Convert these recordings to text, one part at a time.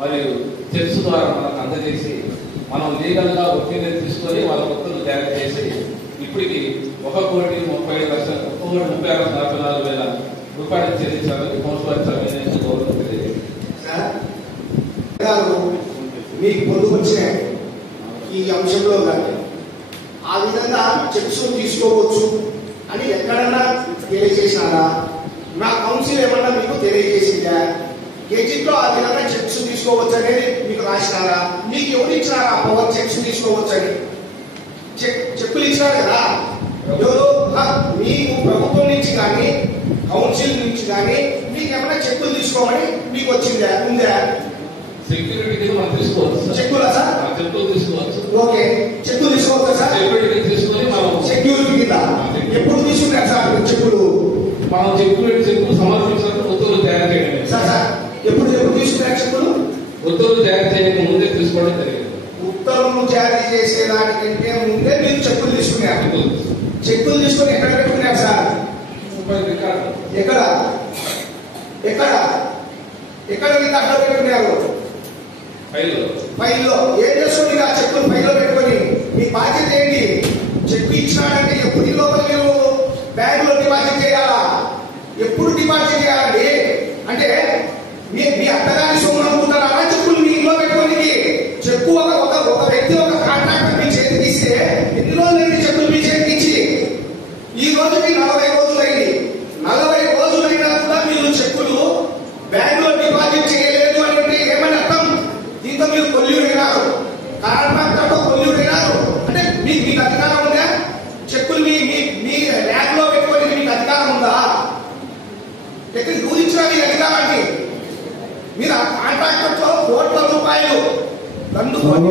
మరియు చర్చ్ ద్వారా మనకు అందజేసి మనం లీగల్ గా ఒపీనియన్ తీసుకొని వాళ్ళ భక్తులు తయారు చేసి ఇప్పటికి 1,36,46,000 రూపాయలు చెల్లించాలని కౌన్సిలర్ సభ్యులు గౌరవం తెలియజేశారు. మీకు పొందుకొచ్చిన ఈ అంశంలో కానీ ఆ విధంగా చర్చ్ తీసుకోవచ్చు అని ఎక్కడన్నా తెలియజేసినారా? నా కౌన్సిల్ ఏమన్నా మీకు తెలియజేసిందా? గెజిట్లో ఆ విధంగా చర్చ్ తీసుకోవచ్చు అనేది మీకు రాసినారా? మీకు ఎవరు ఇచ్చినారా ఆ పవర్ చర్చ్ తీసుకోవచ్చు అని? చెక్కులు ఇచ్చినారు కదా ఎవరు? మీకు ప్రభుత్వం నుంచి కానీ కౌన్సిల్ నుంచి కానీ మీకు ఏమైనా చెక్కులు తీసుకోమని మీకు వచ్చిందా? ఉందా? సెక్యూరిటీ మనం తీసుకోవచ్చు. చెక్కులా సార్? చెక్కులు తీసుకోవచ్చు. ఓకే, చెక్కులు తీసుకోవచ్చా సార్? సెక్యూరిటీ తీసుకొని మనం సెక్యూరిటీ కింద ఎప్పుడు తీసుకున్నారు సార్ చెక్కులు? మనం చెక్కులు సమర్పించాలని ఉత్తర్వులు తయారు చేయడం సార్. ఎప్పుడు తీసుకున్నారు చెక్కులు? ఉత్తర్వులు తయారు చేయడానికి ముందే తీసుకోవడం జరిగింది. ఉత్తర్వులు జారీ చేసేదానికంటే ముందే మీరు చెక్కులు తీసుకున్నారు. చెక్కులు తీసుకుని ఎక్కడ పెట్టుకున్నారు సార్? ఎక్కడ ఎక్కడ ఎక్కడ రికార్డులో పెట్టుకున్నారు? ఫైల్లో. ఏం చేస్తుంది ఆ చెక్కులు ఫైల్లో పెట్టుకొని? మీ బాధ్యత ఏంటి? చెక్కు ఇచ్చినాడంటే ఎప్పుడు లోపల మీరు బ్యాంక్ లో డిపాజిట్ చేయాలా? ఎప్పుడు డిపాజిట్ చేయాలండి? అంటే మీ అత్తగారి సొమ్ము అనుకుంటారా చెక్కులు మీ ఇంట్లో పెట్టుకోనికి? చెక్కు ఒక వ్యక్తి ఒక కాంట్రాక్టర్ మీ చేతికి ఇస్తే ఎన్ని రోజులైంది చెక్కులు మీ చేతికి ఇచ్చి? ఈ రోజుకి 40 రోజులైంది. 40 రోజులైనా కూడా మీరు చెక్కులు బ్యాంక్ లో డిపాజిట్ చేయలేదు అంటే ఏమని అర్థం? దీంతో మీరు కొల్యూడైనారు, కాంట్రాక్టర్ తో కొల్యూడైనారు. అంటే మీకు అధికారం ఉందా? చెక్కులు మీ ల్యాబ్ లో పెట్టుకొని మీకు అధికారం ఉందా? ఎక్కడ దూరించిన మీ అధికారాన్ని? మీరు ఆ కాంట్రాక్టర్ తో కోట్ల రూపాయలు దండుకొని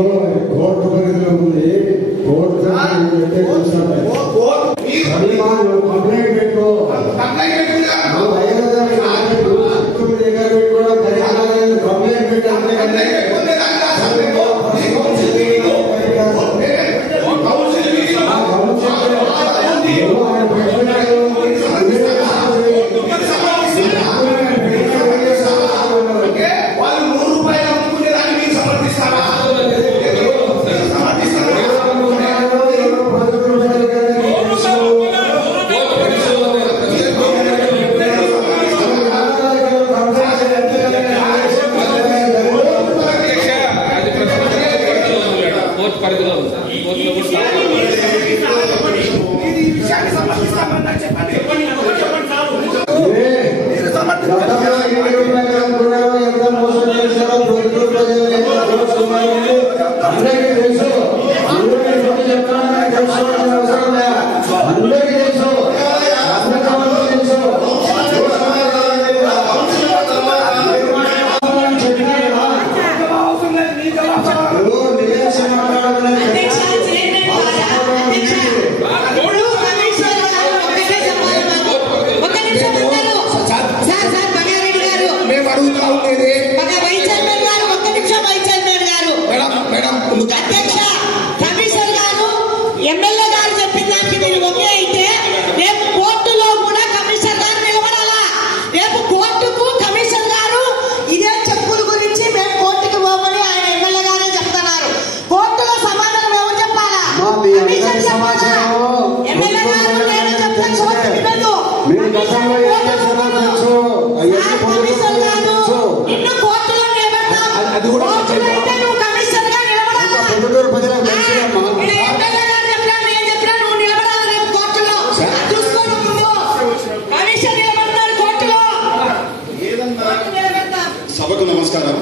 సభకు నమస్కారం.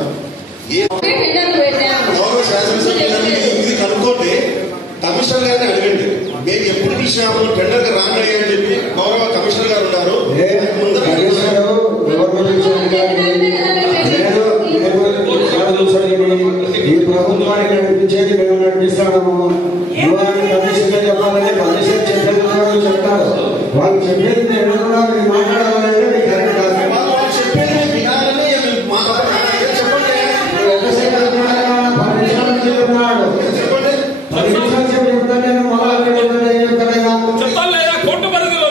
కనుక్కోండి, కమిషనర్ గారిని అడగండి. మేము ఎప్పుడు పిలిచినాము టెండర్ రాండి అని చెప్పి గౌరవ కమిషనర్ గారు ఉన్నారు. ఈ ప్రభుత్వానికి నడిపించేది మేము నడిపిస్తాము. కమిషనర్ చెప్పాలని కమిషనర్ చెప్పేది చెప్తారు. వాళ్ళు చెప్పేది నేను మాట్లాడాలంటే కరెక్ట్ కాదు. చెప్పాలి లేదా కోర్టు పరిధిలో